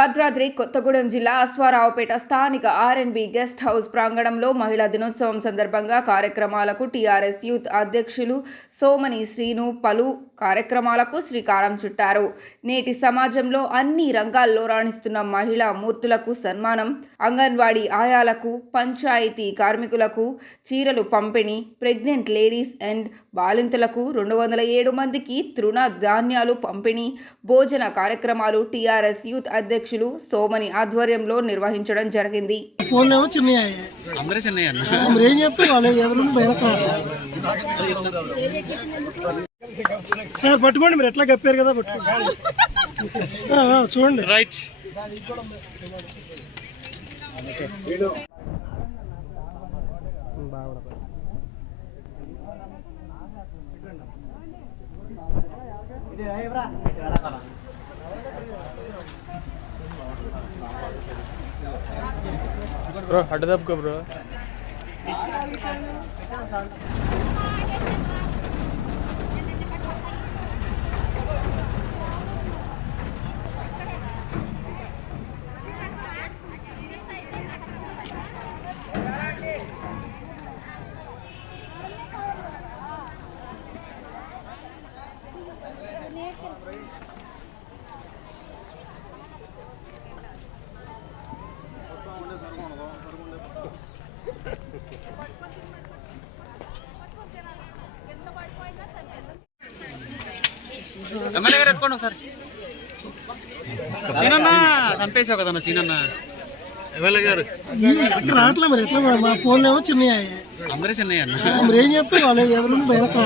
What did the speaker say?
భద్రాద్రి కొత్తగూడెం జిల్లా అశ్వారావుపేట స్థానిక R&B guest house ప్రాంగణంలో మహిళా దినోత్సవం సందర్భంగా కార్యక్రమాలకు టీఆర్ఎస్ యూత్ అధ్యక్షులు సోమని శ్రీను పలు కార్యక్రమాలకు శ్రీకారం చుట్టారు. నేటి సమాజంలో అన్ని రంగాల్లో రాణిస్తున్న మహిళా మూర్తులకు సన్మానం. అంగన్వాడీ ఆయాలకు పంచాయతీ కార్మికులకు చీరలు పంపిణీ ప్రెగ్నెంట్ లేడీస్ అండ్ బాలింతలకు రెండు వందల ఏడు మందికి తృణ ధాన్యాలు పంపిణీ భోజన కార్యక్రమాలు టీఆర్ఎస్ యూత్ అధ్యక్షులు సోమని ఆధ్వర్యంలో నిర్వహించడం జరిగింది. ఏమో అందరూ ఏం వాళ్ళు ఎవరు సార్ పట్టుకోండి మీరు. ఎట్లా కప్పారు కదా? పట్టుకోండి. చూడండి. రైట్ బ్రో అడ్డదప్పుకో బ్రో. ఎమ్మెల్యే గారు ఎత్తుకోండి ఒకసారి. సీనన్న చంపేసావు కదన్న సీనన్న. ఎమ్మెల్యే గారు. ఇక్కడ రావట్లే మరి ఎట్లా మరి? మా ఫోన్లు ఏమో చిన్నయ్య అందరూ చిన్నయ్య అన్న మరి ఏం చెప్తారు వాళ్ళు ఎవరు? బయటకు